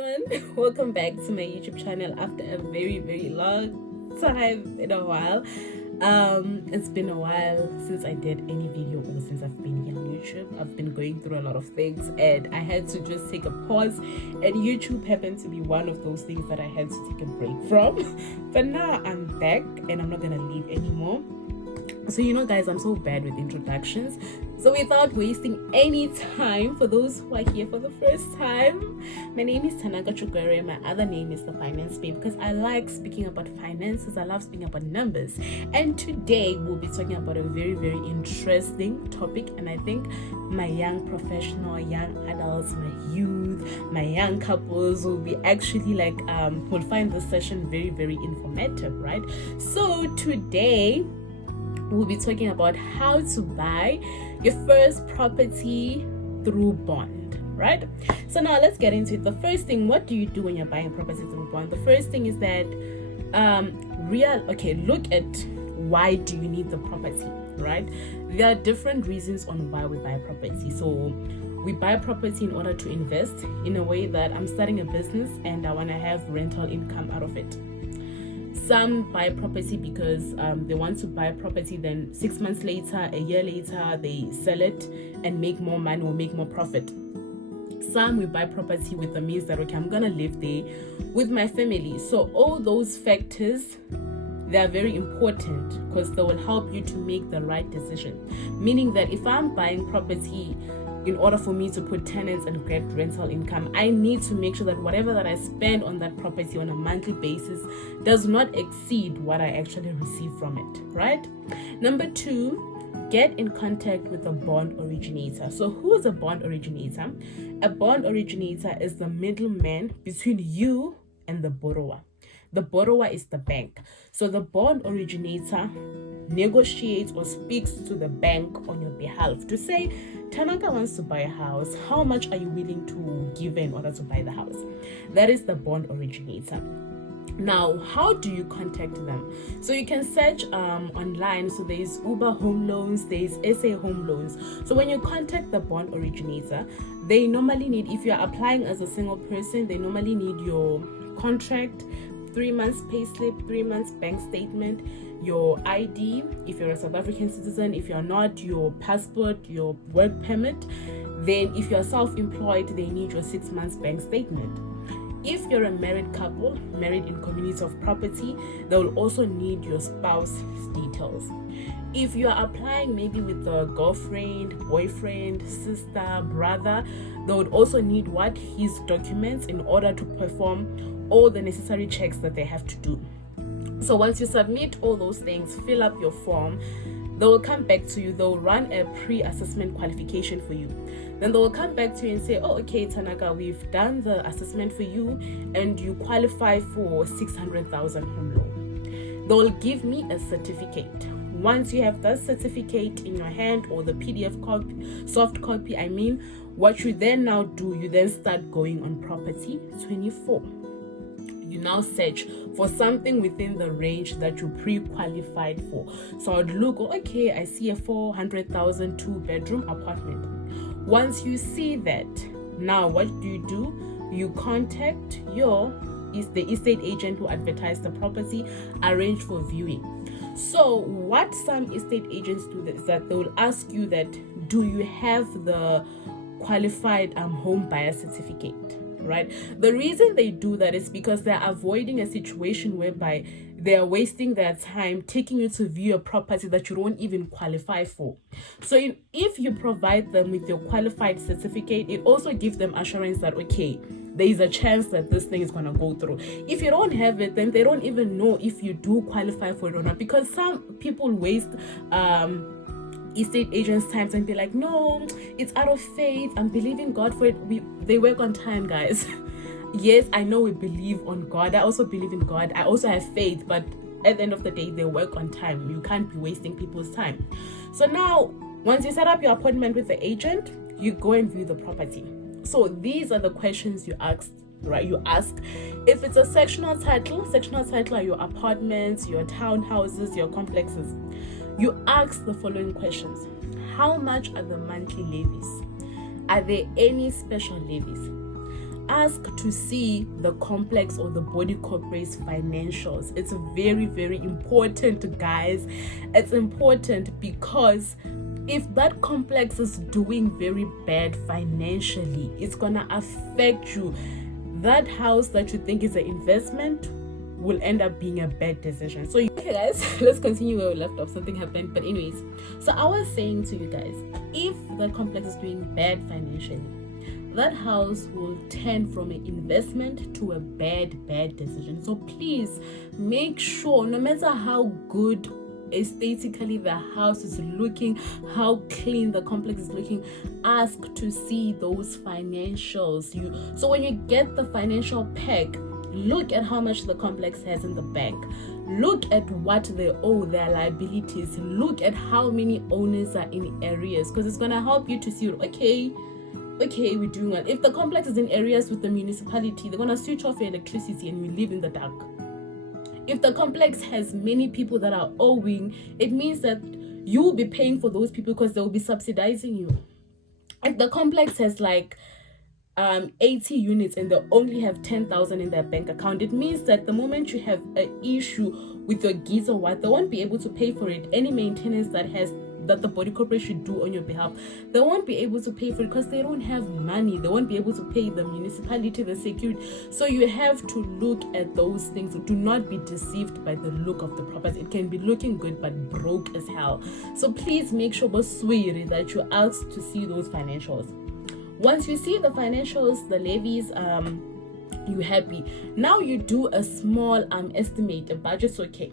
everyone, welcome back to my YouTube channel after a very long time in a while. It's been a while since I did any video or since I've been here on YouTube. I've been going through a lot of things and I had to just take a pause, and YouTube happened to be one of those things that I had to take a break from. But now I'm back and I'm not gonna leave anymore. So guys, I'm so bad with introductions, so without wasting any time, for those who are here for the first time, my name is Tanaka Chugwere. My other name is the Finance Babe because I like speaking about finances. I love speaking about numbers, and today we'll be talking about a very interesting topic. And I think my young professional, young adults, my youth, my young couples will be actually will find this session very informative, right? So today we'll be talking about how to buy your first property through bond, right? So now let's get into it. The first thing, what do you do when you're buying property through bond? The first thing is that look at why do you need the property, right? There are different reasons on why we buy property. So we buy property in order to invest, in a way that I'm starting a business and I want to have rental income out of it. Some buy property because they want to buy property, then 6 months later, a year later, they sell it and make more money or make more profit. Some we buy property with the means that, okay, I'm gonna live there with my family. So all those factors, they are very important because they will help you to make the right decision. Meaning that if I'm buying property in order for me to put tenants and get rental income, I need to make sure that whatever that I spend on that property on a monthly basis does not exceed what I actually receive from it, right? Number 2, get in contact with a bond originator. So who is a bond originator? A bond originator is the middleman between you and the borrower. The borrower is the bank. So the bond originator negotiates or speaks to the bank on your behalf to say, Tanaka wants to buy a house. How much are you willing to give in order to buy the house? That is the bond originator. Now, how do you contact them? So you can search online. So there's Uber Home Loans, there's SA Home Loans. So when you contact the bond originator, they normally need, if you're applying as a single person, they normally need your contract, 3 months pay slip, 3 months bank statement, your ID, if you're a South African citizen. If you're not, your passport, your work permit. Then if you're self-employed, they need your 6 months bank statement. If you're a married couple, married in community of property, they will also need your spouse's details. If you're applying maybe with a girlfriend, boyfriend, sister, brother, they would also need his documents in order to perform all the necessary checks that they have to do. So once you submit all those things, fill up your form, they will come back to you. They will run a pre-assessment qualification for you. Then they will come back to you and say, oh, okay, Tanaka, we've done the assessment for you and you qualify for 600,000 home loan. They will give me a certificate. Once you have that certificate in your hand, or the PDF copy, soft copy, what you then now do, you then start going on property 24. You now search for something within the range that you pre-qualified for. So I'd look, okay, I see a 400,000 2-bedroom apartment. Once you see that, now what do? You contact the estate agent who advertised the property, arrange for viewing. So what some estate agents do is that they will ask you that, do you have the qualified home buyer certificate? Right? The reason they do that is because they're avoiding a situation whereby they're wasting their time taking you to view a property that you don't even qualify for. So if you provide them with your qualified certificate, it also gives them assurance that, okay, there is a chance that this thing is going to go through. If you don't have it, then they don't even know if you do qualify for it or not, because some people waste estate agents' times and be like, no, it's out of faith, I'm believing God for it. They work on time, guys. Yes, I know we believe on God. I also believe in God. I also have faith, but at the end of the day, they work on time. You can't be wasting people's time. So now, once you set up your appointment with the agent, you go and view the property. So these are the questions you ask, right? You ask if it's a sectional title. Sectional title are your apartments, your townhouses, your complexes. You ask the following questions. How much are the monthly levies? Are there any special levies? ask to see the complex or the body corporate's financials. It's very, very important, guys. It's important because if that complex is doing very bad financially, it's gonna affect you. That house that you think is an investment will end up being a bad decision. So okay guys, let's continue where we left off. Something happened, but anyways, so I was saying to you guys, if that complex is doing bad financially, that house will turn from an investment to a bad decision. So please make sure, no matter how good aesthetically the house is looking, how clean the complex is looking, ask to see those financials. So when you get the financial pack, look at how much the complex has in the bank, look at what they owe, their liabilities, look at how many owners are in areas, because it's going to help you to see, okay, we're doing well. If the complex is in areas with the municipality, they're going to switch off your electricity and you live in the dark. If the complex has many people that are owing, it means that you will be paying for those people because they will be subsidizing you. If the complex has like 80 units and they only have 10,000 in their bank account, it means that the moment you have an issue with your geyser, they won't be able to pay for it. Any maintenance that the body corporate should do on your behalf, they won't be able to pay for it because they don't have money. They won't be able to pay the municipality, the security. So you have to look at those things. Do not be deceived by the look of the property. It can be looking good but broke as hell. So please make sure that you ask to see those financials. Once you see the financials, the levies, you're happy. Now you do a small estimate, a budget. So, okay,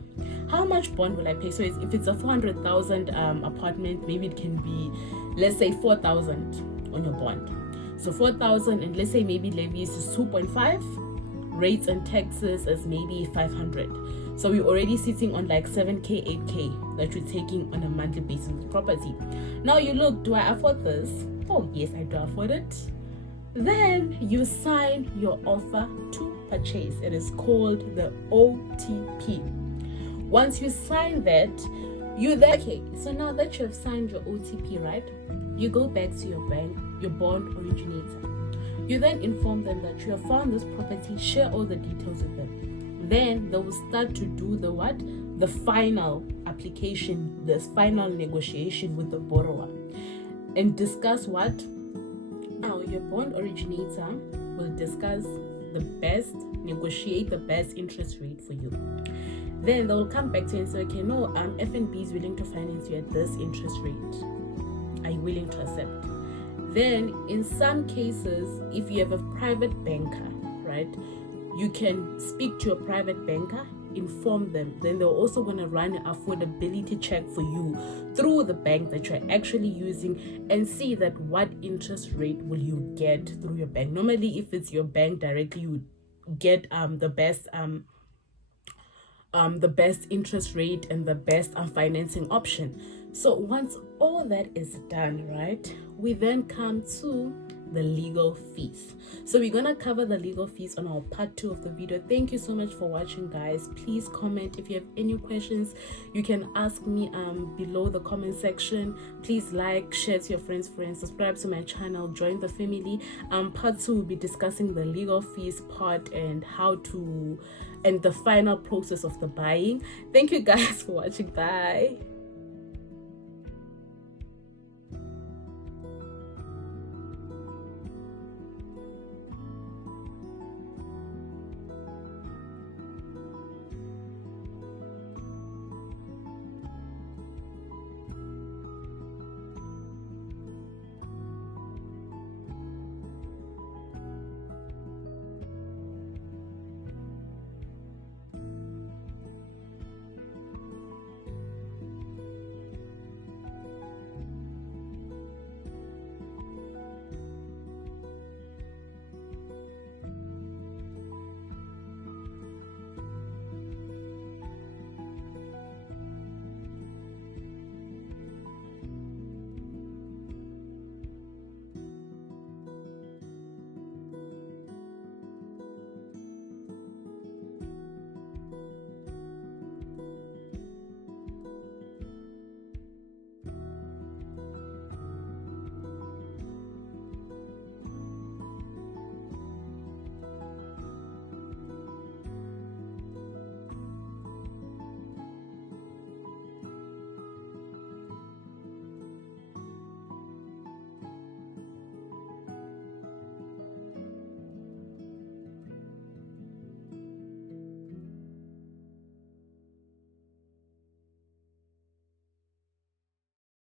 how much bond will I pay? So if it's a 400,000 apartment, maybe it can be, let's say 4,000 on your bond. So 4,000, and let's say maybe levies is 2.5, rates and taxes is maybe 500. So we're already sitting on like 7k, 8k that you're taking on a monthly basis with property. Now you look, do I afford this? Oh yes, I do afford it. Then you sign your offer to purchase. It is called the OTP. Once you sign that, okay, so now that you have signed your OTP, right, you go back to your bank, your bond originator. You then inform them that you have found this property, share all the details with them. Then they will start to do the final application, the final negotiation with the borrower, and discuss what? Now your bond originator will discuss negotiate the best interest rate for you. Then they will come back to you and say, okay, no, FNB is willing to finance you at this interest rate. Are you willing to accept? Then in some cases, if you have a private banker, right, you can speak to your private banker, inform them. Then they're also going to run an affordability check for you through the bank that you're actually using and see that what interest rate will you get through your bank. Normally, if it's your bank directly, you get the best interest rate and the best financing option. So once all that is done, right, we then come to the legal fees. So we're gonna cover the legal fees on our part 2 of the video. Thank you so much for watching, guys. Please comment if you have any questions. You can ask me below the comment section. Please like, share to your friends, subscribe to my channel, join the family. Part 2 will be discussing the legal fees part and the final process of the buying. Thank you guys for watching. Bye.